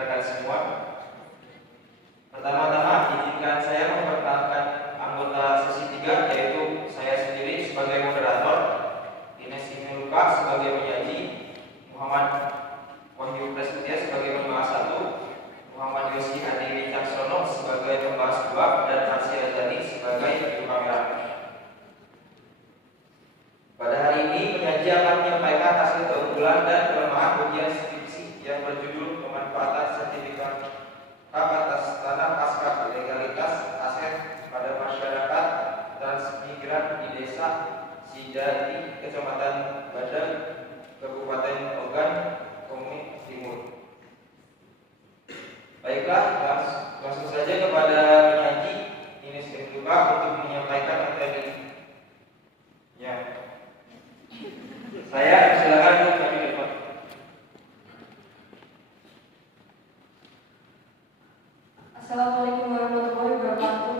rekan-rekan semua. Pertama-tama izinkan saya memperkenalkan anggota sesi 3, yaitu saya sendiri sebagai moderator, Ines Luka sebagai penyaji, Muhammad Wahyu Prasetya sebagai pembahas 1, Muhammad Yosi Adi Wicaksono sebagai pembahas 2, dan Arsy Azani sebagai juru kamera. Pada hari ini penyaji akan menyampaikan hasil keunggulan dan kelemahan ujian skripsi yang berjudul pemanfaatan sertifikat hak atas tanah pasca legalitas aset pada masyarakat transmigran di desa Sidati, Kecamatan Badang, Kabupaten Ogan, Komering Timur. Baiklah, langsung saja kepada penyaji Ines Luka untuk menyampaikan materi. Ya, saya silakan untuk maju ke depan. Assalamualaikum warahmatullahi wabarakatuh.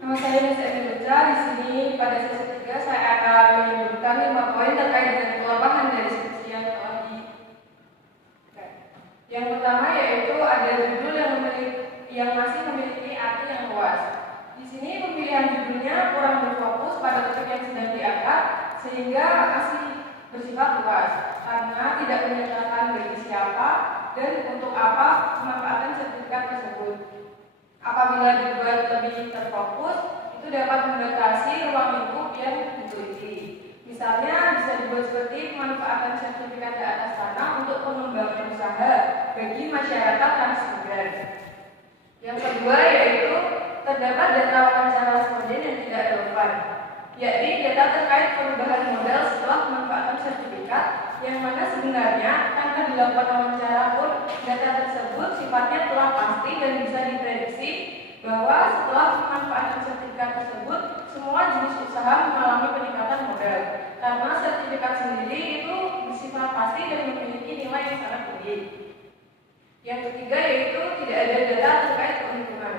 Nama saya Nisa Luka. Di sini pada sesi 3 saya akan menyebutkan 5 poin terkait dengan kelemahan dari skripsi yang telah di. Yang pertama yaitu ada judul yang masih memiliki arti yang luas. Di sini pemilihan judulnya kurang berfokus pada topik yang sedang diangkat sehingga masih bersifat luas karena tidak menyatakan bagi siapa dan untuk apa pemanfaatan sertifikat tersebut. Apabila dibuat lebih terfokus, itu dapat membatasi ruang lingkup yang diteliti. Misalnya bisa dibuat seperti pemanfaatan sertifikat di atas tanah untuk pengembangan usaha bagi masyarakat transmigran. Yang kedua yaitu terdapat data wawancara responden yang tidak relevan, yakni data terkait perubahan modal setelah pemanfaatan sertifikat, yang mana sebenarnya tanpa dilakukan wawancara pun data tersebut sifatnya telah pasti dan bisa diprediksi bahwa setelah pemanfaatan sertifikat tersebut semua jenis usaha mengalami peningkatan modal karena sertifikat sendiri itu bersifat pasti dan memiliki nilai yang sangat tinggi. Yang ketiga yaitu tidak ada data terkait keuntungan.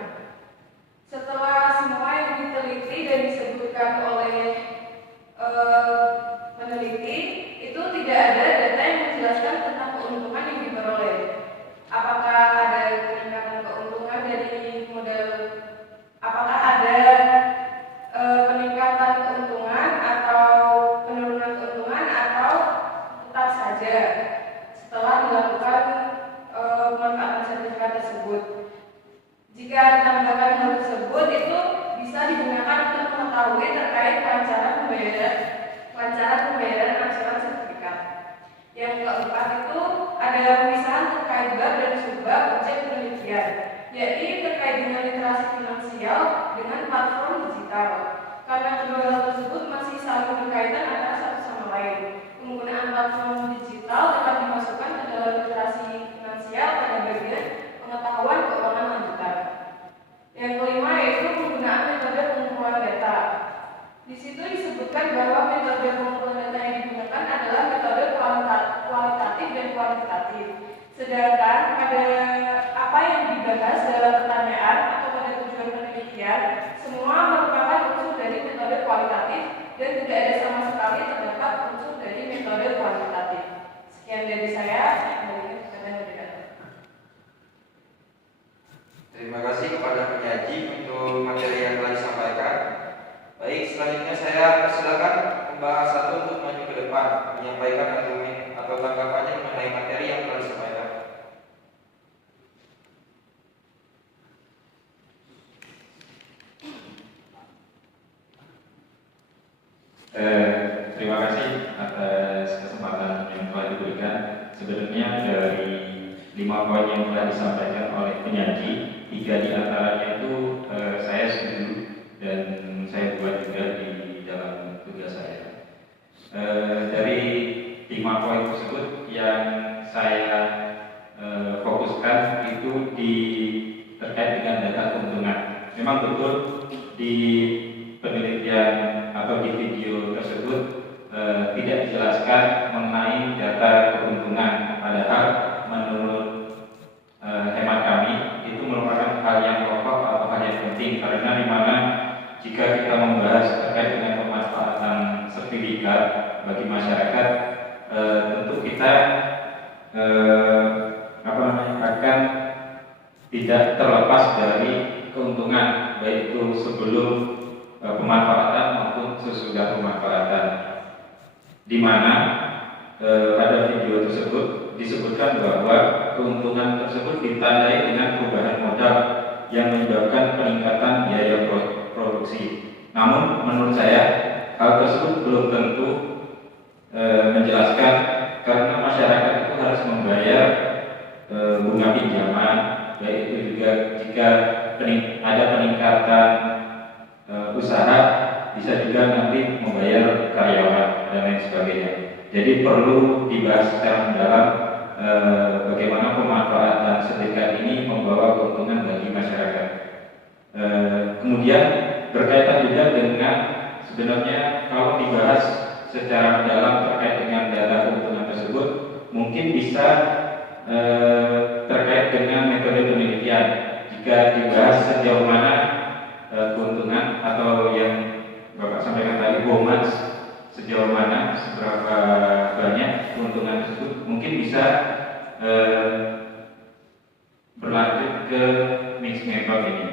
Setelah semua yang diteliti dan disebutkan oleh peneliti, itu tidak ada data yang menjelaskan tentang keuntungan yang diperoleh. Apakah ada peningkatan keuntungan dari modal? Apakah ada peningkatan keuntungan atau penurunan keuntungan atau tetap saja setelah dilakukan pemanfaatan sertifikat tersebut? Jika ditambahkan hal tersebut, itu bisa digunakan untuk mengetahui terkait pelancaran pembayaran angsuran sertifikat. Yang keempat itu ada pemisahan terkait bab dan subbab objek penelitian, yaitu terkait dengan literasi finansial dengan platform digital. Karena kedua hal tersebut masih saling berkaitan antara satu sama lain, penggunaan platform digital dapat dimasukkan ke dalam literasi finansial pada bagian pengetahuan keuangan lanjutan. Yang kelima yaitu penggunaan metode pengumpulan data. Di situ disebutkan bahwa metode pengumpulan data yang digunakan adalah metode kualitatif dan kuantitatif. Sedangkan pada apa yang dibahas dalam pertanyaan atau pada tujuan penelitian, semua merupakan unsur dari metode kualitatif dan tidak ada sama sekali terdapat unsur dari metode kuantitatif. Sekian dari saya. Terima kasih kepada penyaji untuk materi yang telah disampaikan. Baik, selanjutnya saya persilakan pembahas 1 untuk maju ke depan menyampaikan argumen atau tanggapannya mengenai materi yang telah disampaikan. Terima kasih atas kesempatan yang telah diberikan. Sebenarnya dari 5 poin yang telah disampaikan oleh penyaji, 3 di antaranya itu saya setuju dan saya buat juga di dalam tugas saya. Dari 5 poin tersebut yang saya fokuskan itu terkait dengan data keuntungan. Memang betul di penelitian atau di video tersebut tidak dijelaskan mengenai data keuntungan, padahal menurut hemat kami itu merupakan hal yang pokok atau hal yang penting, karena dimana jika kita membahas terkait dengan pemanfaatan sertifikat bagi masyarakat, tentu kita tidak terlepas dari keuntungan, baik itu sebelum pemanfaatan maupun sesudah pemanfaatan. Di mana pada video tersebut disebutkan bahwa keuntungan tersebut ditandai dengan perubahan modal yang menyebabkan peningkatan biaya produksi. Namun menurut saya hal tersebut belum tentu menjelaskan, karena masyarakat itu harus membayar bunga pinjaman, baik itu juga jika ada peningkatan usaha, bisa juga nanti membayar karyawan dan lain sebagainya. Jadi perlu dibahas secara mendalam bagaimana pemanfaatan sertifikat ini membawa keuntungan bagi masyarakat. Kemudian berkaitan juga dengan sebenarnya kalau dibahas secara mendalam terkait dengan data keuntungan tersebut, mungkin bisa terkait dengan metode penelitian. Jika dibahas sejauh mana keuntungan atau yang Bapak sampaikan tadi, bonus, sejauh mana, seberapa banyak keuntungan tersebut, mungkin bisa berlanjut ke mixed method ini.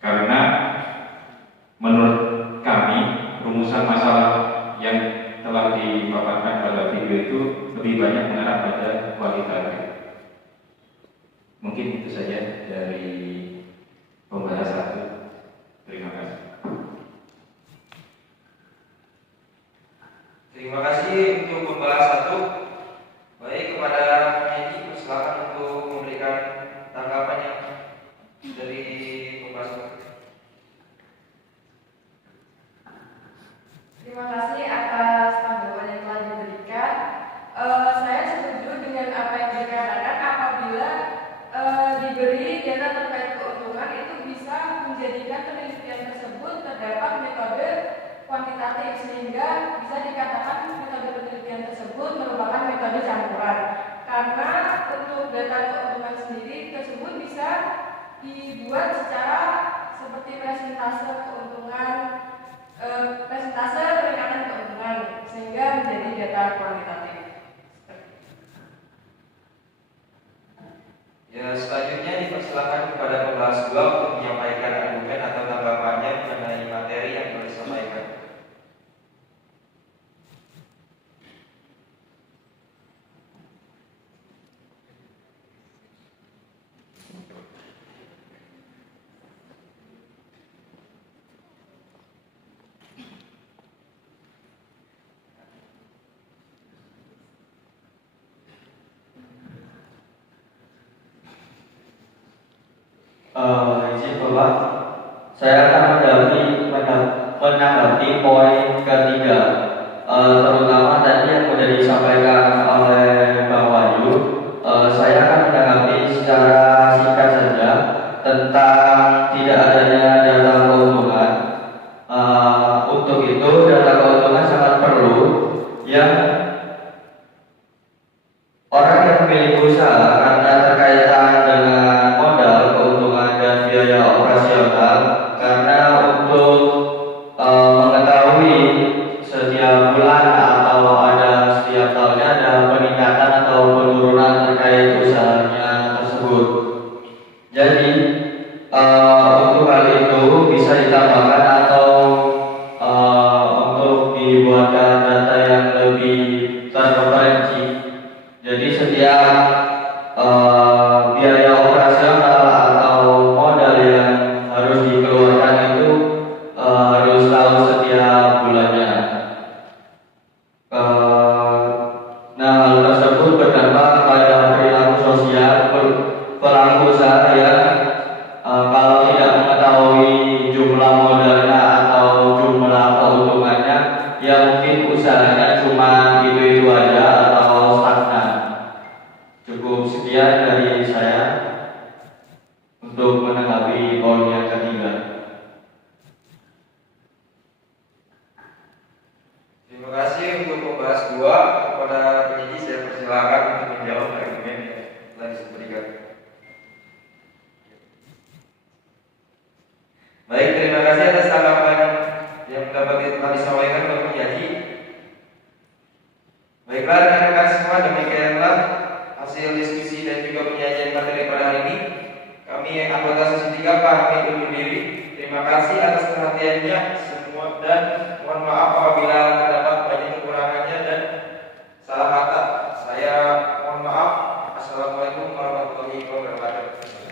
Karena menurut kami rumusan masalah yang telah dipaparkan pada video itu lebih banyak mengarah pada kualitatif. Mungkin itu saja dari pembahasan. Terima kasih. Terima kasih untuk pembahas satu. Baik, kepada penyaji, silakan untuk memberikan tanggapannya dari pembahasan. Terima kasih atas tanggapan yang telah diberikan. Saya setuju dengan apa yang dikatakan, apabila diberi data terkait keuntungan itu bisa menjadikan penelitian tersebut terdapat metode kuantitatif, sehingga bisa dikatakan metode penelitian tersebut merupakan metode campuran. Karena untuk data keuntungan sendiri tersebut bisa dibuat secara seperti presentase keuntungan, presentase peningkatan keuntungan, sehingga menjadi data kuantitatif. Ya, selanjutnya dipersilakan kepada pembahas dua untuk menyampaikan argumen atau tanggapannya mengenai materi yang telah disampaikan. Izin Bapak, saya akan menanggapi poin ketiga, terutama tadi yang sudah disampaikan oleh Bang Wahyu. Saya akan menanggapi secara singkat saja tentang tidak adanya data keuntungan. Untuk itu data keuntungan sangat perlu, yang orang yang memiliki usaha karena terkaitan dengan modal, keuntungan dan biaya operasional. Karena untuk mengetahui setiap bulan atau ada setiap tahunnya ada peningkatan atau penurunan terkait usahanya tersebut. Jadi untuk hal itu bisa ditambahkan atau untuk dibuatkan data yang lebih terperinci. Jadi setiap biaya operasional atau modal yang harus dikeluarkan itu harus tahu setiap bulannya. Nah, hal tersebut berdampak pada perilaku sosial pelaku usaha yang kalau tidak mengetahui jumlah modalnya atau jumlah keuntungannya, ya mungkin usahanya cuma itu aja atau stagnan. Cukup sekian dari saya untuk menanggapi poin yang ketiga. Terima kasih untuk pembahas dua. Kepada penyaji saya persilakan untuk menjawab argumen yang telah disebutkan. Baik, terima kasih atas tanggapan yang dapat disampaikan oleh penyaji. Baiklah rekan-rekan semua, demikianlah hasil diskusi dan juga penyajian materi pada hari ini. Kami Terima kasih atas perhatiannya semua dan mohon maaf apabila terdapat banyak kekurangannya dan salah kata. Saya mohon maaf. Assalamualaikum warahmatullahi wabarakatuh.